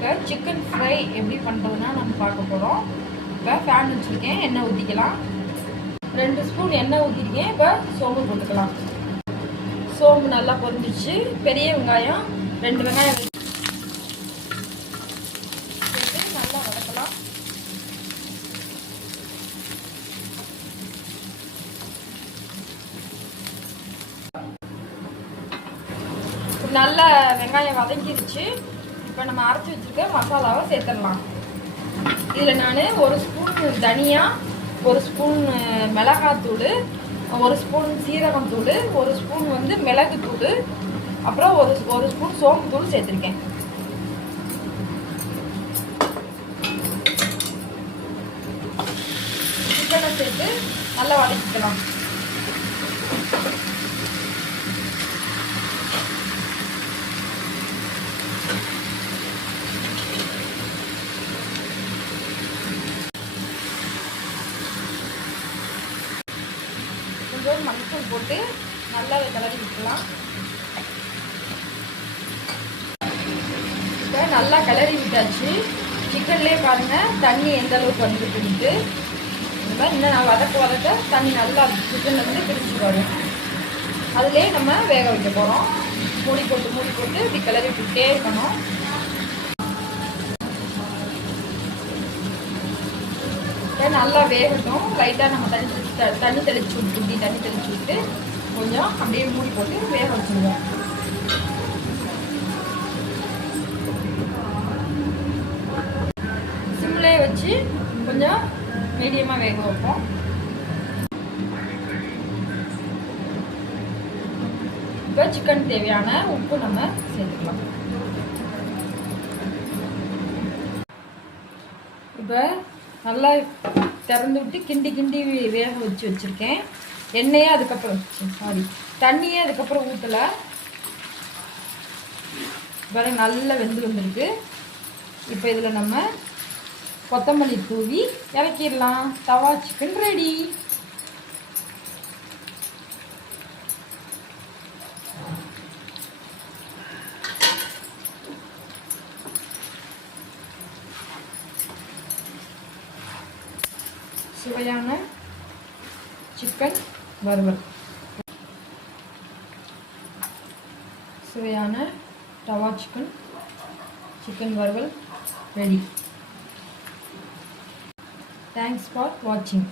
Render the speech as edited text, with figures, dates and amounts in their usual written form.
இப்போ chicken fry எப்படி பண்ணுறதுன்னா நம்ம பார்க்க போகிறோம். இப்போ ஃபேன் வச்சுருக்கேன், எண்ணெய் ஊற்றிக்கலாம். 2 ஸ்பூன் எண்ணெய் ஊற்றிருக்கேன். இப்போ சோம்பு போட்டுக்கலாம். சோம்பு நல்லா பொரிஞ்சிச்சு. பெரிய வெங்காயம் 2 வெங்காயம் சேர்த்து நல்லா வதக்கலாம். நல்லா வெங்காயம் வதங்கிடுச்சு. இப்போ நம்ம அரைச்சி வச்சுருக்க மசாலாவை சேர்த்துடலாம். இதில் நான் 1 ஸ்பூன் தனியா, 1 ஸ்பூன் மிளகாத்தூள், 1 ஸ்பூன் சீரகம் தூள், 1 ஸ்பூன் வந்து மிளகு தூள், அப்புறம் ஒரு ஸ்பூன் சோம்பு தூள் சேர்த்துருக்கேன். சிக்கனை சேர்த்து நல்லா வதக்கிக்கலாம். கொஞ்சம் மஞ்சள் போட்டு நல்லா கிளறி விட்டுலாம். இப்போ நல்லா கிளறி விட்டாச்சு. சிக்கன்லேயே பாருங்கள் தண்ணி எந்த அளவுக்கு வந்துட்டு. இந்த மாதிரி இன்னும் நான் வதக்க தண்ணி நல்லா சிக்கனில் வந்து பிரிச்சு வரும். அதுலேயே நம்ம வேக வைக்க போகிறோம். மூடி போட்டு இப்படி கிளறி விட்டுட்டே இருக்கணும். நல்லா வேகட்டும். லைட்டாக நம்ம தண்ணி தெளிச்சு விட்டு கொஞ்சம் அப்படியே மூடி போட்டு வேக வச்சுருவோம். சிம்லே வச்சு கொஞ்சம் மீடியமாக வேக வைப்போம். இப்போ சிக்கன் தேவையான உப்பு நம்ம சேர்த்துக்கலாம். இப்போ நல்லா திறந்து விட்டு கிண்டி வேக வச்சுருக்கேன். எண்ணெயே அதுக்கப்புறம் தண்ணியே அதுக்கப்புறம் ஊற்றலை. வேறு நல்லா வெந்து வந்துருக்கு. இப்போ இதில் நம்ம கொத்தமல்லி தூவி இறக்கிடலாம். தவா சிக்கன் ரெடி. சுவையான சிக்கன் வறுவல், சுவையான தவா சிக்கன் வறுவல் ரெடி. Thanks for watching.